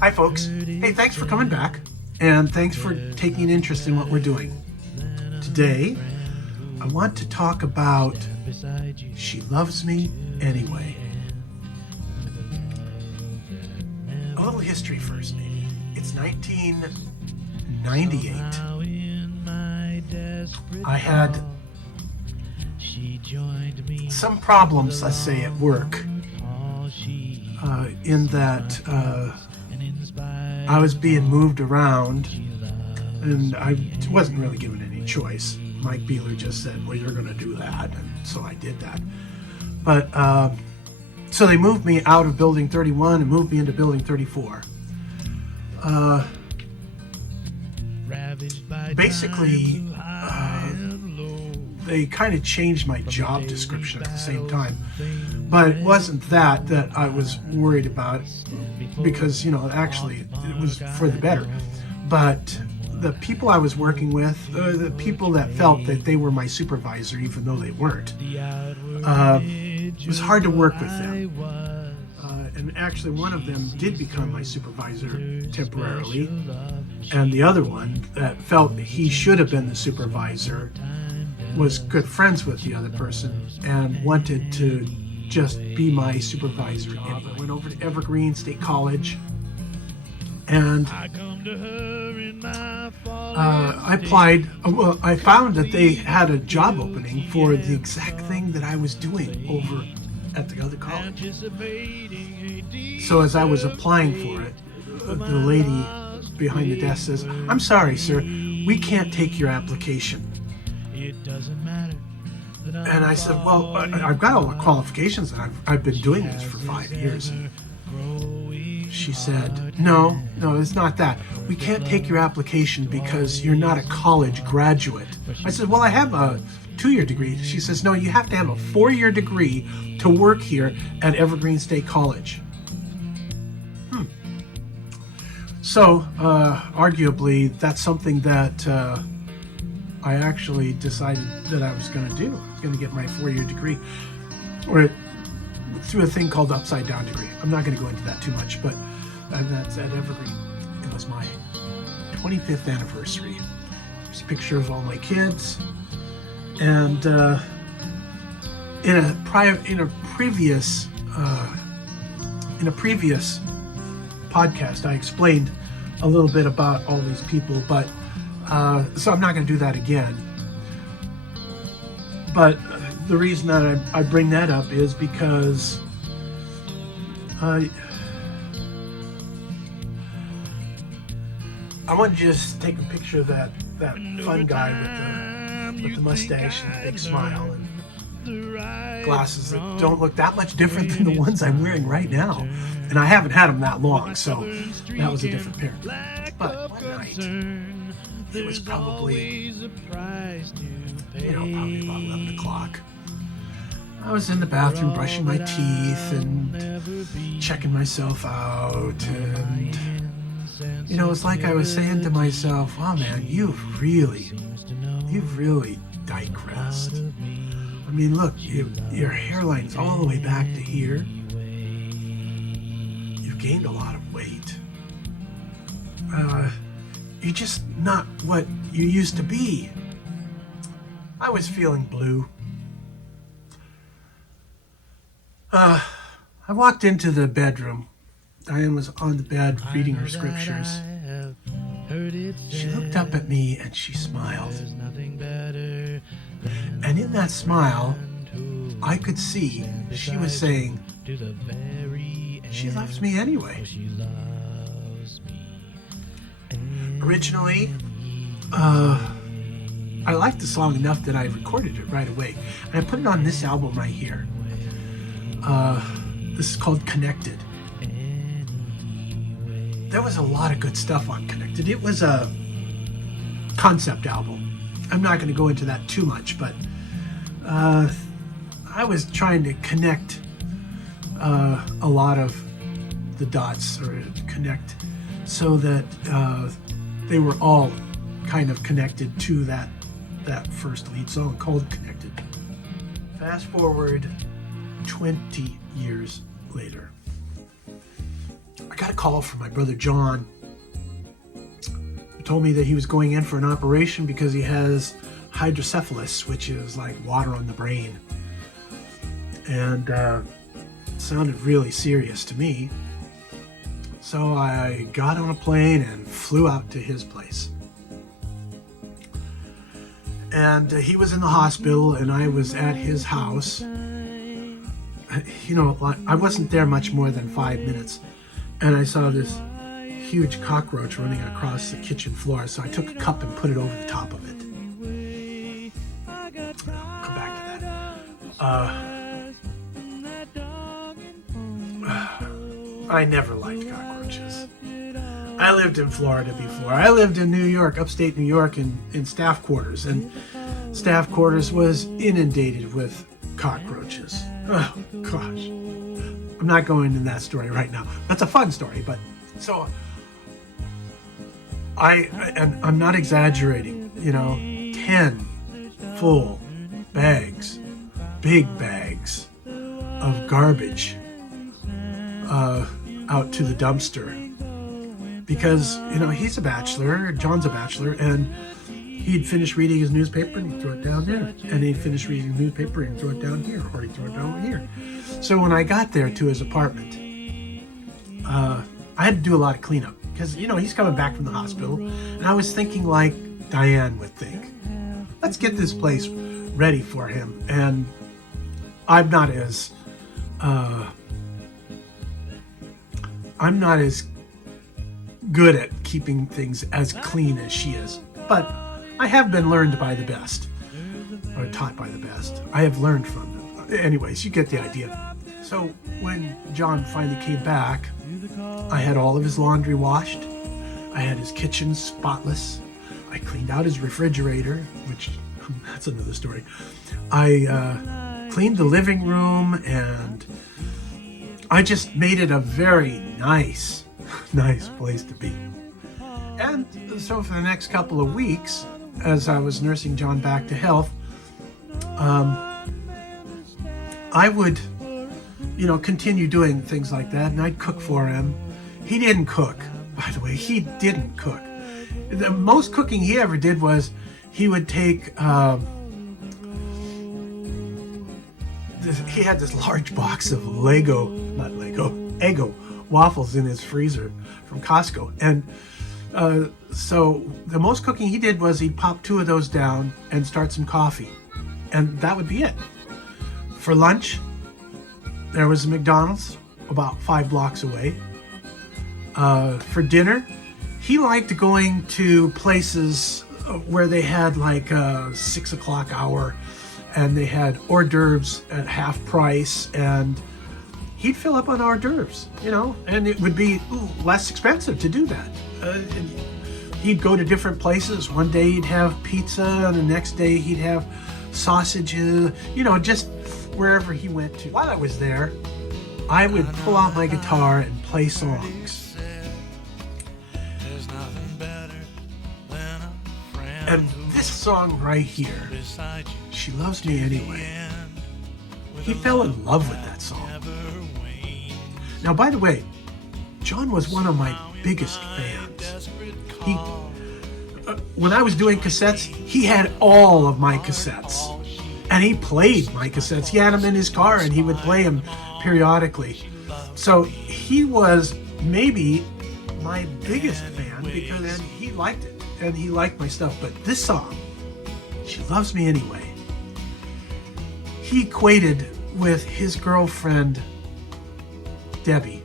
Hi folks. Hey, thanks for coming back, and thanks for taking an interest in what we're doing. Today, I want to talk about She Loves Me Anyway. A little history first, maybe. It's 1998. I had some problems, let's say, at work, in that I was being moved around, and I wasn't really given any choice. Mike Beeler just said, well, you're going to do that, and so I did that. But so they moved me out of building 31 and moved me into building 34. Basically, they kind of changed my job description at the same time, but it wasn't that I was worried about, because, you know, actually it was for the better. But the people I was working with, the people that felt that they were my supervisor even though they weren't, it was hard to work with them. And actually one of them did become my supervisor temporarily, and the other one that felt he should have been the supervisor was good friends with the other person and wanted to just be my supervisor. I went over to Evergreen State College, and I applied. Well, I found that they had a job opening for the exact thing that I was doing over at the other college. So as I was applying for it, the lady behind the desk says, "I'm sorry, sir, we can't take your application." And I said, well, I've got all the qualifications, and I've been doing this for 5 years. And she said, no, it's not that. We can't take your application because you're not a college graduate. I said, well, I have a 2-year degree. She says, no, you have to have a 4-year degree to work here at Evergreen State College. So, arguably, that's something that I actually decided that I was going to do. I was going to get my 4-year degree, or through a thing called the upside down degree. I'm not going to go into that too much, but that's at Evergreen. It was my 25th anniversary. There's a picture of all my kids, and in a previous podcast, I explained a little bit about all these people, but so I'm not going to do that again. But the reason that I bring that up is because I want to just take a picture of that fun guy with the mustache and the big smile and glasses that don't look that much different than the ones I'm wearing right now. And I haven't had them that long, so that was a different pair. But one night, it was probably about 11 o'clock. I was in the bathroom brushing my teeth and checking myself out, and it's like I was saying to myself, wow, man, you've really digressed. I mean, look, your hairline's all the way back to here. You've gained a lot of weight. You're just not what you used to be. I was feeling blue. I walked into the bedroom. Diane was on the bed reading her scriptures. She looked up at me and she smiled. And in that smile, I could see she was saying, she loves me anyway. Originally, I liked the song enough that I recorded it right away. And I put it on this album right here. This is called Connected. There was a lot of good stuff on Connected. It was a concept album. I'm not going to go into that too much, but I was trying to connect a lot of the dots, or connect so that they were all kind of connected to that first lead song called Connected. Fast forward 20 years later. I got a call from my brother John, who told me that he was going in for an operation because he has hydrocephalus, which is like water on the brain. And it sounded really serious to me. So I got on a plane and flew out to his place. And he was in the hospital and I was at his house. You know, I wasn't there much more than 5 minutes, and I saw this huge cockroach running across the kitchen floor, so I took a cup and put it over the top of it. I'll come back to that. I never liked cockroaches. I lived in Florida before. I lived in New York, upstate New York, in staff quarters, and staff quarters was inundated with cockroaches. Oh gosh, I'm not going into that story right now. That's a fun story, but so I'm not exaggerating. You know, 10 full bags, big bags of garbage out to the dumpster because, you know, he's a bachelor, John's a bachelor, and he'd finish reading his newspaper and he'd throw it down there. And he'd finish reading the newspaper and throw it down here, or he'd throw it down here. So when I got there to his apartment, I had to do a lot of cleanup because, you know, he's coming back from the hospital. And I was thinking like Diane would think, let's get this place ready for him. And I'm not as good at keeping things as clean as she is. But I have been learned by the best, or taught by the best. I have learned from them. Anyways, you get the idea. So when John finally came back, I had all of his laundry washed. I had his kitchen spotless. I cleaned out his refrigerator, which that's another story. I cleaned the living room, and I just made it a very nice place to be. And so for the next couple of weeks, as I was nursing John back to health, I would, you know, continue doing things like that, and I'd cook for him. He didn't cook, by the way. He didn't cook. The most cooking he ever did was he would take, he had this large box of Eggo waffles in his freezer from Costco. And so the most cooking he did was he'd pop 2 of those down and start some coffee. And that would be it. For lunch, there was a McDonald's about 5 blocks away. For dinner, he liked going to places where they had like a 6 o'clock hour, and they had hors d'oeuvres at half price, and he'd fill up on hors d'oeuvres, you know, and it would be less expensive to do that. He'd go to different places. One day he'd have pizza, and the next day he'd have sausages, you know, just wherever he went to. While I was there, I would pull out my guitar and play songs. And this song right here, She Loves Me Anyway, he fell in love with that song. Now, by the way, John was one of my biggest fans. He, when I was doing cassettes, he had all of my cassettes. And he played my cassettes. He had them in his car, and he would play them periodically. So he was maybe my biggest fan because he liked it, and he liked my stuff. But this song, She Loves Me Anyway, he equated with his girlfriend, Debbie,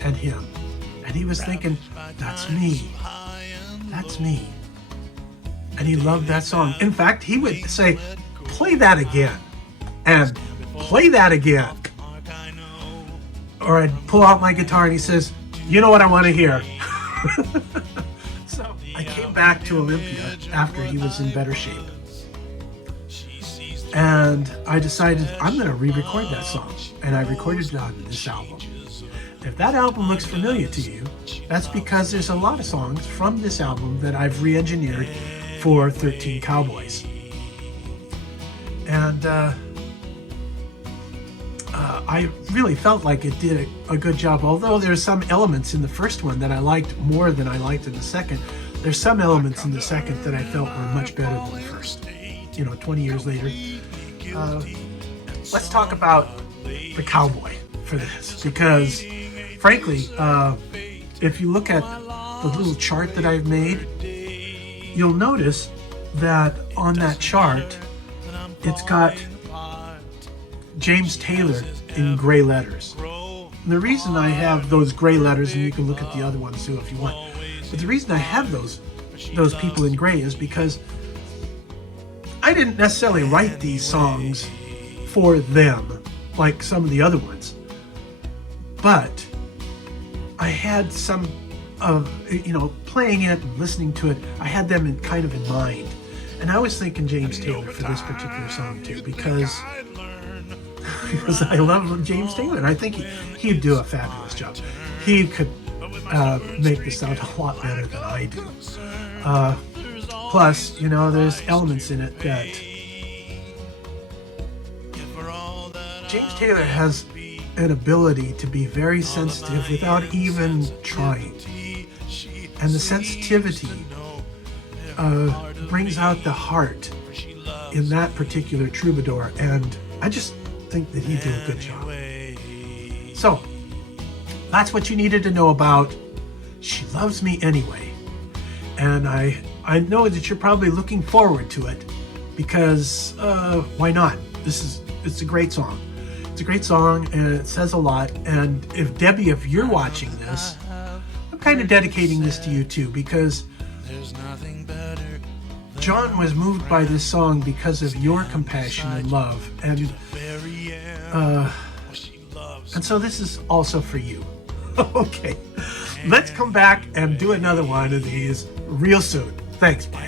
and him. And he was thinking, that's me. That's me. And he loved that song. In fact, he would say, play that again. And play that again. Or I'd pull out my guitar and he says, you know what I want to hear. So I came back to Olympia after he was in better shape. And I decided I'm going to re-record that song. And I recorded it on this album. If that album looks familiar to you, that's because there's a lot of songs from this album that I've re-engineered for 13 Cowboys. And I really felt like it did a good job. Although there's some elements in the first one that I liked more than I liked in the second, there's some elements in the second that I felt were much better than the first. 20 years later. Let's talk about the Cowboy for this, because frankly, if you look at the little chart that I've made, you'll notice that on that chart, it's got James Taylor in gray letters. And the reason I have those gray letters, and you can look at the other ones too if you want, but the reason I have those people in gray is because I didn't necessarily write these songs for them like some of the other ones, but I had some of, playing it and listening to it, I had them kind of in mind. And I was thinking James Taylor for this particular song too, because I love James Taylor, and I think he'd do a fabulous job. He could make this sound a lot better than I do. Plus, there's elements in it that James Taylor has an ability to be very sensitive without even trying. And the sensitivity brings out the heart in that particular troubadour, and I just think that he did a good job. So, that's what you needed to know about She Loves Me Anyway. And I know that you're probably looking forward to it, because why not? It's a great song. It's a great song, and it says a lot. And if you're watching this, I'm kind of dedicating this to you too, because John was moved by this song because of your compassion and love, and so this is also for you. Okay, let's come back and do another one of these real soon. Thanks, bye.